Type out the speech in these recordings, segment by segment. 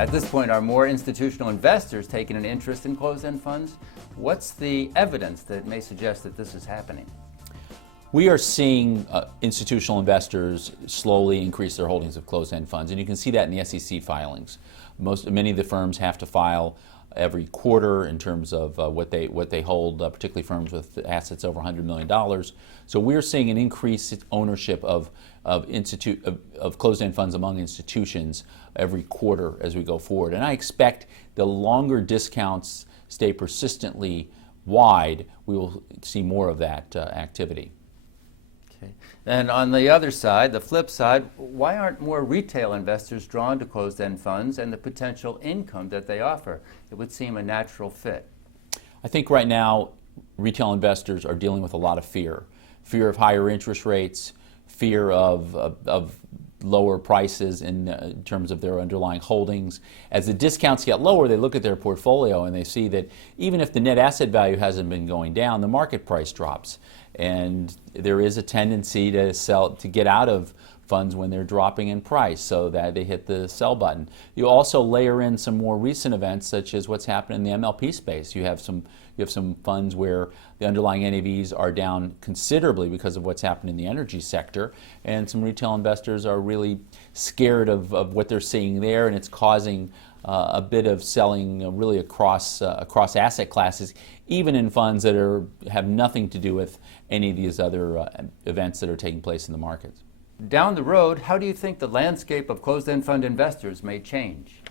At this point, are more institutional investors taking an interest in closed-end funds? What's the evidence that may suggest that this is happening? We are seeing institutional investors slowly increase their holdings of closed-end funds, and you can see that in the SEC filings. Many of the firms have to file every quarter in terms of what they hold, particularly firms with assets over $100 million. So we're seeing an increased ownership of closed-end funds among institutions every quarter as we go forward. And I expect the longer discounts stay persistently wide, we will see more of that activity. Okay. And on the other side, the flip side, why aren't more retail investors drawn to closed-end funds and the potential income that they offer? It would seem a natural fit. I think right now retail investors are dealing with a lot of fear. Fear of higher interest rates, fear of lower prices in terms of their underlying holdings. As the discounts get lower, they look at their portfolio and they see that even if the net asset value hasn't been going down, the market price drops. And there is a tendency to get out of funds when they're dropping in price, so that they hit the sell button. You also layer in some more recent events, such as what's happened in the MLP space. You have some funds where the underlying NAVs are down considerably because of what's happened in the energy sector, and some retail investors are really scared of what they're seeing there, and it's causing a bit of selling really across asset classes, even in funds that have nothing to do with any of these other events that are taking place in the markets. Down the road, how do you think the landscape of closed-end fund investors may change?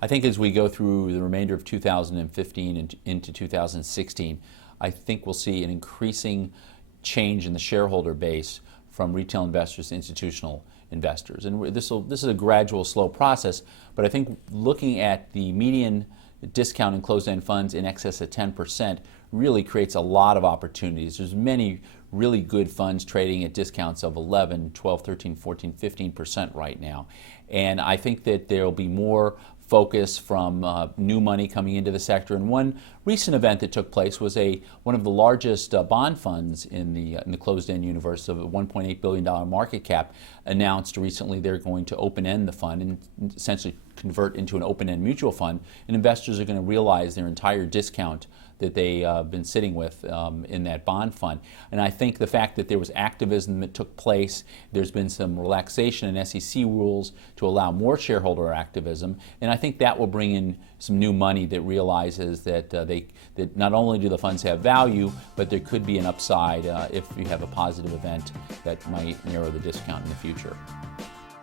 I think as we go through the remainder of 2015 and into 2016, I think we'll see an increasing change in the shareholder base from retail investors to institutional investors. And this is a gradual, slow process, but I think looking at the median discount in closed-end funds in excess of 10% really creates a lot of opportunities. There's many really good funds trading at discounts of 11, 12, 13, 14, 15% right now. And I think that there will be more focus from new money coming into the sector. And one recent event that took place was one of the largest bond funds in the closed-end universe of a $1.8 billion market cap announced recently they're going to open-end the fund and essentially convert into an open-end mutual fund. And investors are going to realize their entire discount that they've been sitting with in that bond fund. And I think the fact that there was activism that took place, there's been some relaxation in SEC rules to allow more shareholder activism, and I think that will bring in some new money that realizes that that not only do the funds have value, but there could be an upside if you have a positive event that might narrow the discount in the future.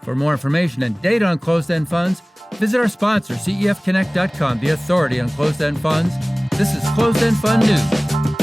For more information and data on closed-end funds, visit our sponsor, CEFConnect.com, the authority on closed-end funds. This is Closed-End Fund News.